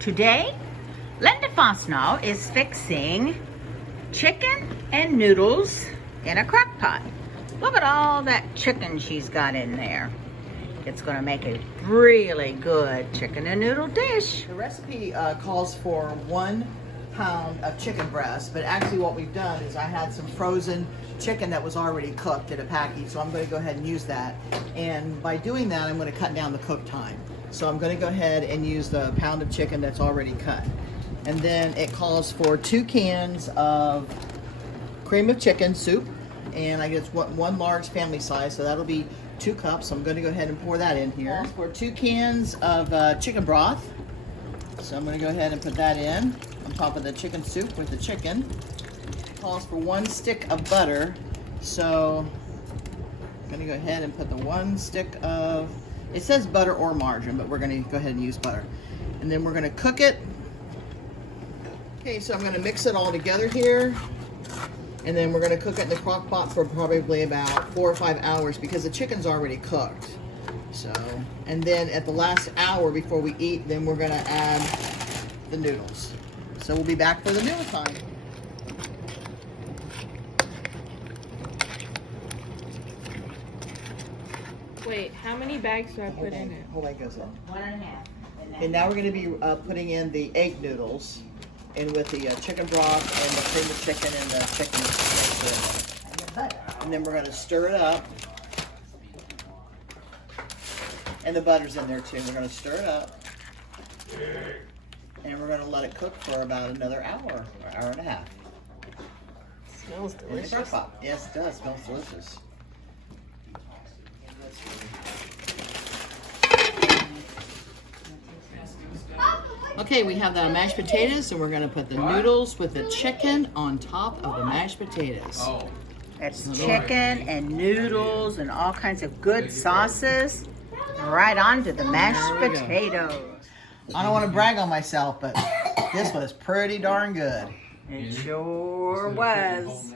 Today, Linda Fosnow is fixing chicken and noodles in a crock pot. Look at all that chicken she's got in there. It's gonna make a really good chicken and noodle dish. The recipe calls for 1 pound of chicken breast, but actually what we've done is I had some frozen chicken that was already cooked in a package, so I'm going to go ahead and use that. And by doing that, I'm going to cut down the cook time. So I'm going to go ahead and use the pound of chicken that's already cut. And then it calls for 2 cans of cream of chicken soup, and I guess one large family size, so that'll be 2 cups. So I'm going to go ahead and pour that in here. For 2 cans of chicken broth, so I'm going to go ahead and put that in on top of the chicken soup with the chicken. It calls for 1 stick of butter, so I'm going to go ahead and put the 1 stick of, it says butter or margarine, but we're going to go ahead and use butter. And then we're going to cook it. Okay, so I'm going to mix it all together here. And then we're going to cook it in the crock pot for probably about 4 or 5 hours because the chicken's already cooked. So, and then at the last hour before we eat, then we're going to add the noodles. So we'll be back for the meal time. Wait, how many bags do I put in it? Hold on, goes in. 1.5. And now we're going to be putting in the egg noodles, and with the chicken broth and the cream of chicken and the chicken. And then we're going to stir it up. And the butter's in there too. We're going to stir it up. And we're going to let it cook for about another hour, or hour and a half. Smells In the delicious. crock pot. Yes, it does. Smells delicious. Okay, we have the mashed potatoes, and we're going to put the noodles with the chicken on top of the mashed potatoes. That's chicken and noodles and all kinds of good sauces right onto the mashed potatoes. I don't want to brag on myself, but this was pretty darn good. It sure was.